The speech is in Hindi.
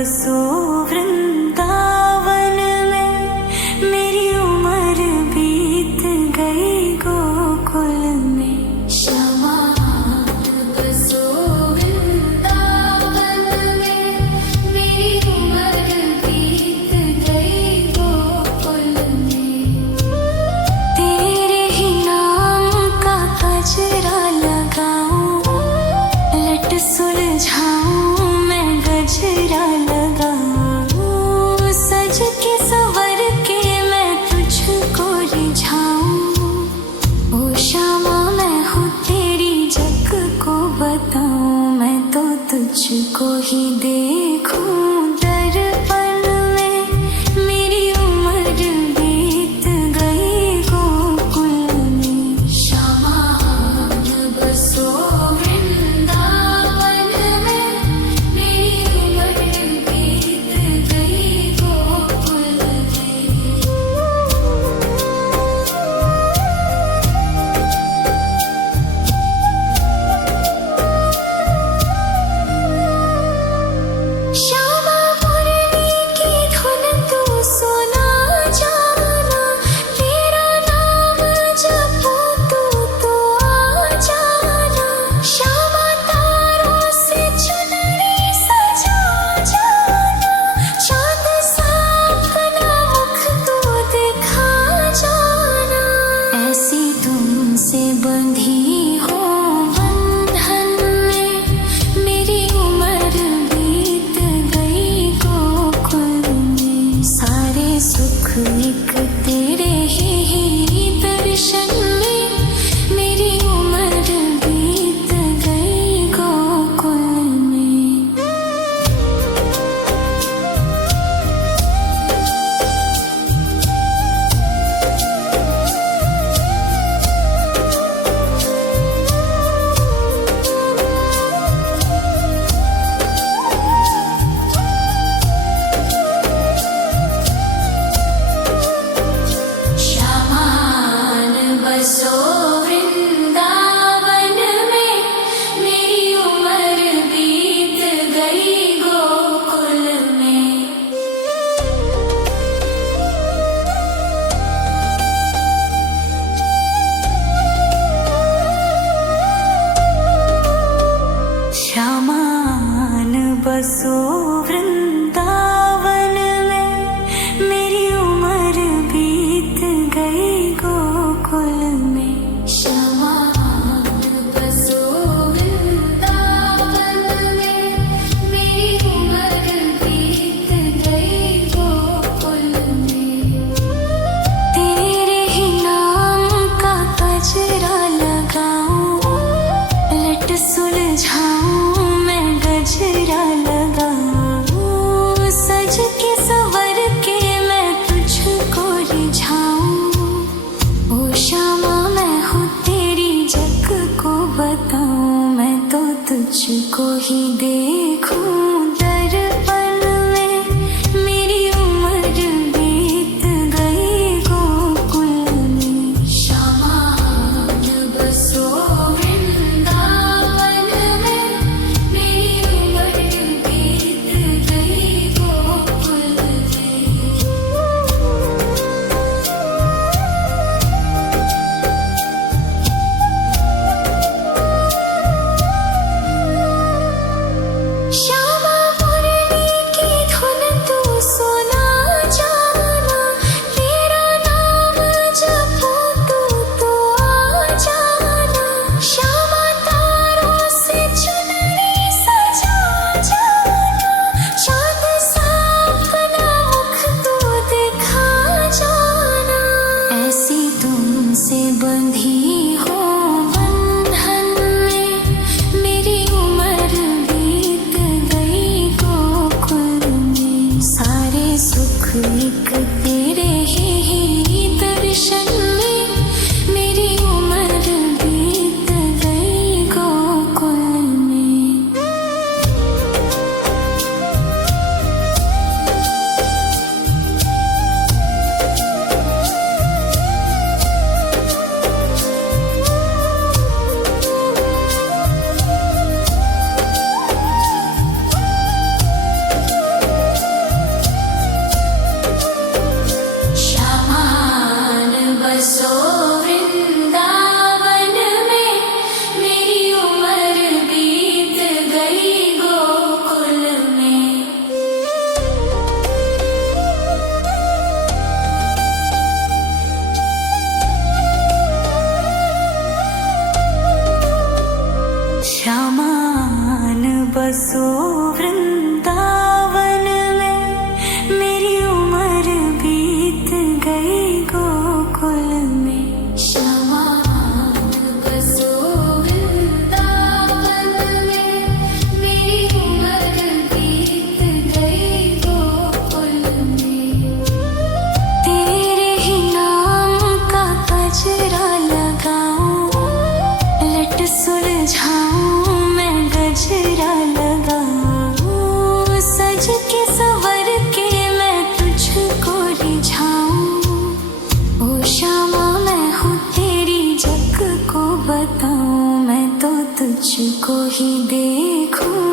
बसो वृंदावन में, मेरी उम्र बीत गई गोकुल में। श्यामा बसो वृंदावन में, मेरी उम्र बीत गई गोकुल में। तेरे ही नाम का गजरा लगाऊं, लट सुलझाऊं मैं गजरा लगाऊं, सज के संवर के मैं तुझको रिझाऊं। ओ श्यामा मैं हूँ तेरी जग को बताऊं, मैं तो तुझको ही देखूं दर्पण में, मेरी उम्र बीत गई गोकुल में। श्यामा बसो वृंदावन में, मेरी उम्र बीत गई गोकुल में। श्यामा मुरली की धुन तू सुना जाना, तेरा नाम जपूं तो आ जाना। श्यामा तारों से चुनरी सजा जाना, चांद सा अपना मुख तू दिखा जाना। ऐसी तुमसे बंधी हो बंधन में, मेरी उम्र बीत गई गोकुल में। सारे सुख एक तेरे ही दर्शन में, मेरी उम्र बीत गई गोकुल में। श्यामान बसो वृंदावन में, मेरी उम्र बीत गई गोकुल में। श्यामान बसो वृंदावन में, मेरी उम्र बीत गई गोकुल में। श्यामान बसो वृंदावन में, मेरी उम्र बीत गई गोकुल में। तेरे ही नाम का गजरा लगाऊं, लट सुलझाऊं मैं गजरा लगाऊं, सज के संवर के मैं तुझको रिझाऊं। ओ श्यामा मैं हूँ तेरी जग को बताऊं, मैं तो तुझको ही देखूं दर्पण में, मेरी उम्र बीत गई गोकुल में। श्यामा बसो वृंदावन में, मेरी उम्र बीत गई गोकुल में। के सवर के मैं तुझको रिझाऊं। ओ शामा मैं हूँ तेरी जग को बताऊं, मैं तो तुझको ही देखूं।